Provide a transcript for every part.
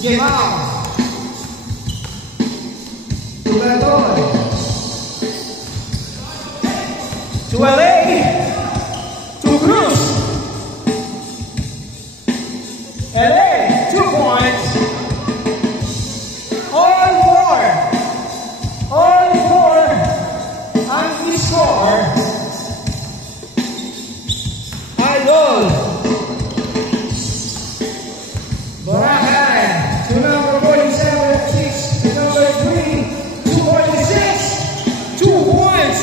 Game out. To Berton. To LA. To Cruz. LA, 2 points. All four ang score. Idol. Boracay to number 47, 6 to number 3, 2.6, 2 points.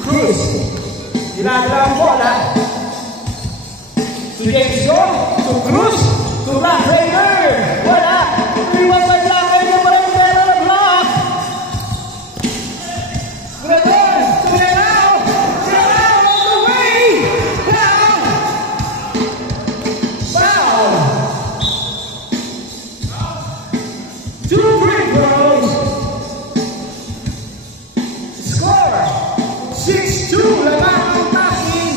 Cruz. Dinadala ang bola. To James Go. To Cruz. To Black Raider. Wala. Iwan by Black Raider pa rin pero na block. Return. To Gelao. Gelao all the way. Down. Foul. 2 free throws. Score. 6-2. Lamang ang taking.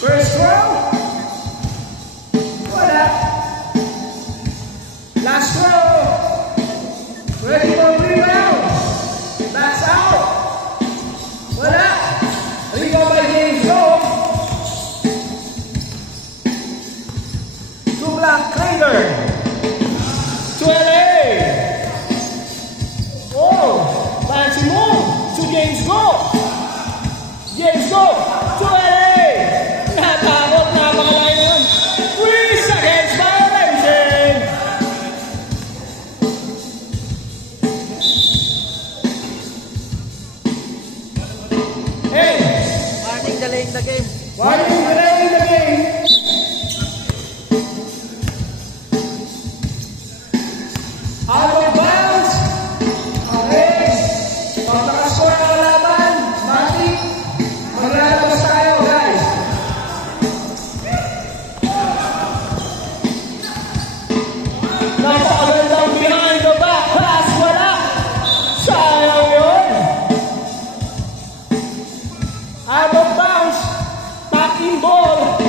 First throw. Wala. Last throw. Ready for rebound. That's out. Wala. Rebound by James Go. To Black Raider. To LA. Oh, fancy move. To James Go. James Go. To LA. Natakot, napakalayo na yun. 3 seconds violation. Hey. Warning, delaying the game. Warning, delaying the game. Out of bounds. Okay. Pag nakascore na laban, Matik, maglalabas tayo, guys. Napakagandang behind the back pass. Wala. Sayang yun. Out of bounds. Taking ball.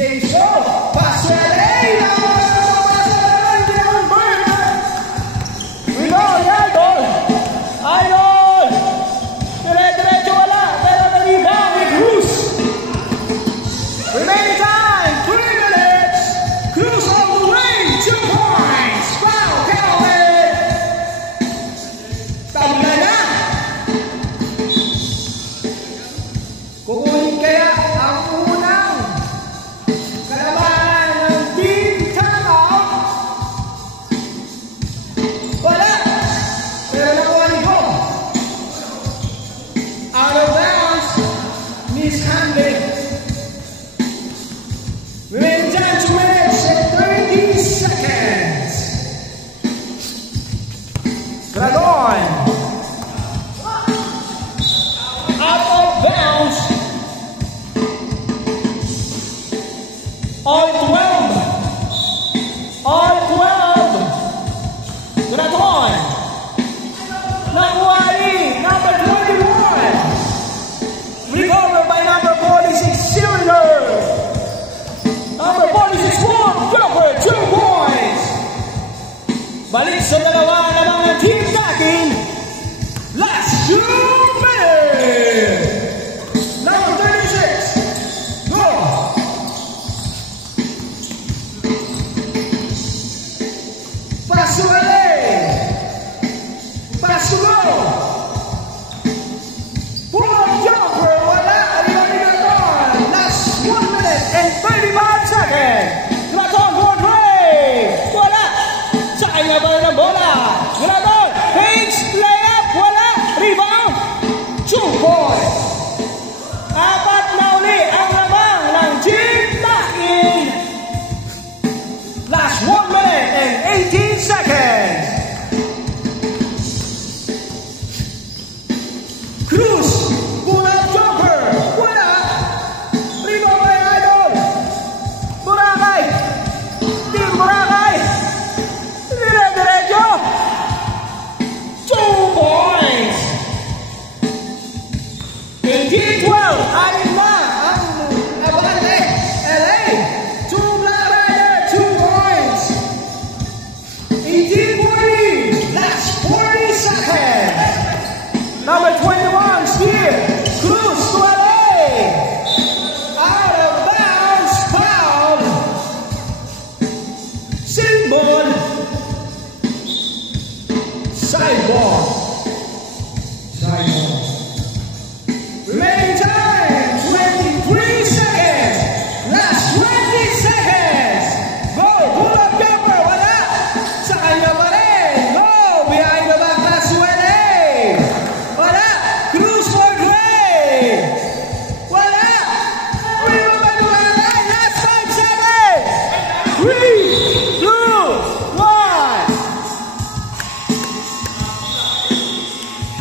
Games go. Pass to LA. Idol. Idol. Dire-diretso wala. Pero nag-rebound ni Cruz. Remaining time, 3 minutes. Cruz all the way, 2 points. Foul counted. Tabla na. Kukunin kaya ang unang kalaban ng team timeout. Wala. Pero nakuha ni Go. Out of bounds. Mishandling. Remaining time 2 minutes and 30 seconds. Dragon. Out of bounds. All 12. All 12. Dragon. Nakuha ni number 21. Recovered by number 46, Cylinder. Number 46, Jumper, 2 points. Balik sa dalawa naman ng Team Dakin. Last 2 minutes. Number 36, go. Pass to LA. Pass to Go. Pull-up jumper, wala. Last 1 minute and 35 seconds. Graton for Dre. Wala. Sa kanya ba ng bola? Graton. Fakes. Layup. Wala. Rebound. 2 points. Apat na uli ang lamang ng Team Dakin. Last 1 minute and 18 seconds. Cruz. Pull-up jumper. Wala. Rebound by Idol. Boracay. Team Boracay. Dire-diretso. 2 points. 18-12. Anim na ang abante. LA. 2 Black Rider. 2 points. 18-40. Last 40 seconds. Number 21, Steve. Cruz to LA. Out of bounds, foul. Symbol. Sideball. Sideball. Remaining time, 23 seconds. Last 20 seconds. Go, pull up jumper, wala. Sa kanya pa rin. Go, behind the back, last 20. Wala. Cruz for Dre. Wala. Rebound by Boracay. Last 5 seconds. 3, 2, 1.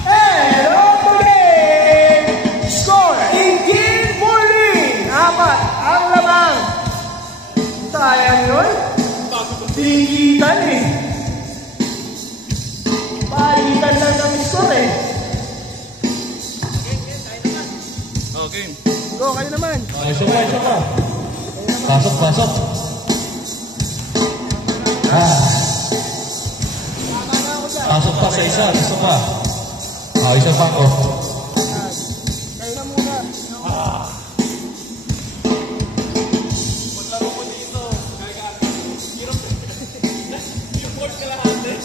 And off the game. Score 18-40. Apat ang lamang. Sayang yun. Tingitan eh. Palitan lang ng score eh. Okay. Go, kayo naman. Isa pa. Pasok. Pasok pa sa isa pa. Isa pa ako. Kayo na muna. Paglaro ko dito, yung board ka lahat eh.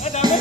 Ay, dami.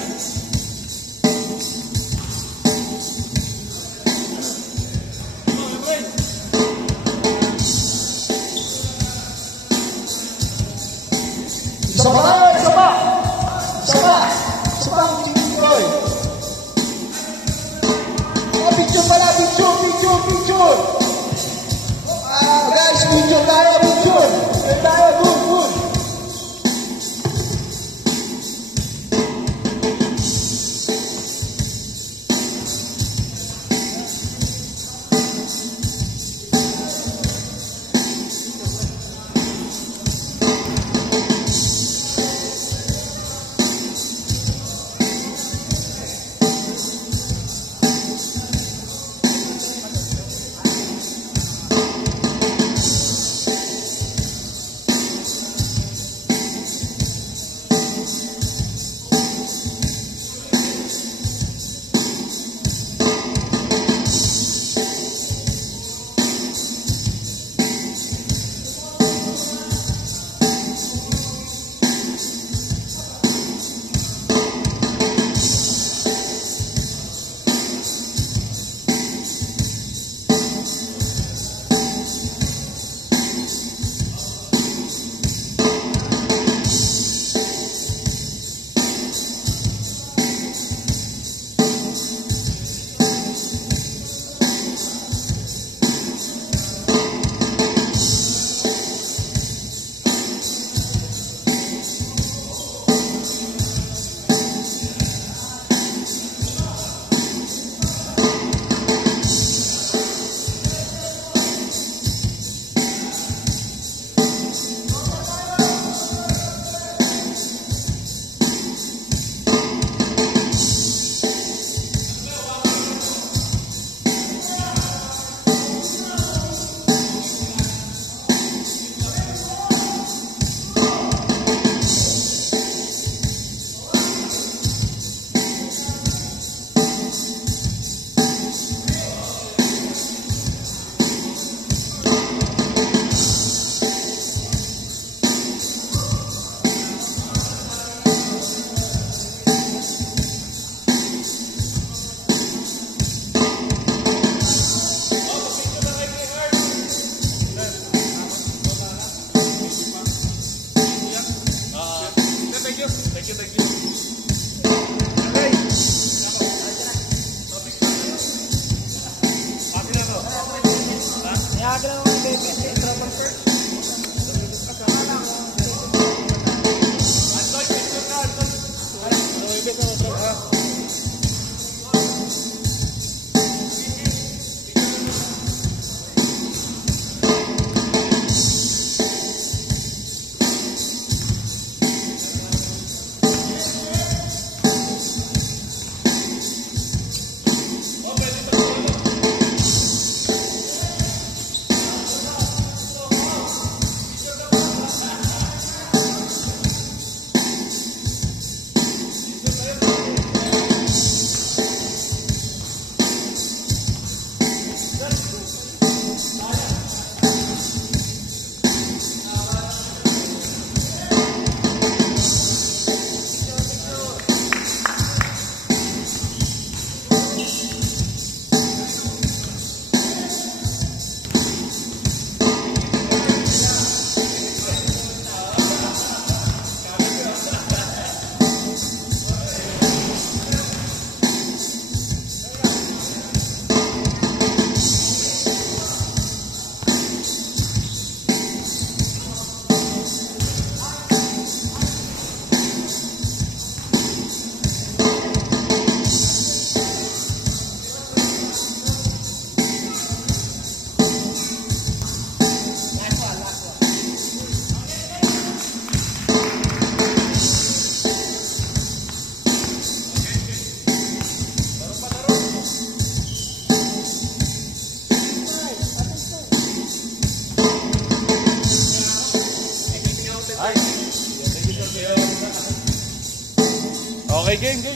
Okay, game, game.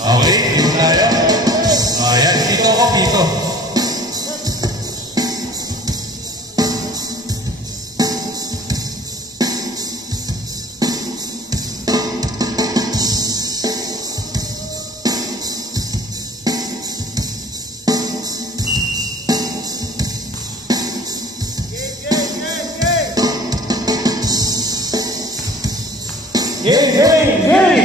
Okay, dito tayo. Ayan, dito ako, dito. Game, game, game.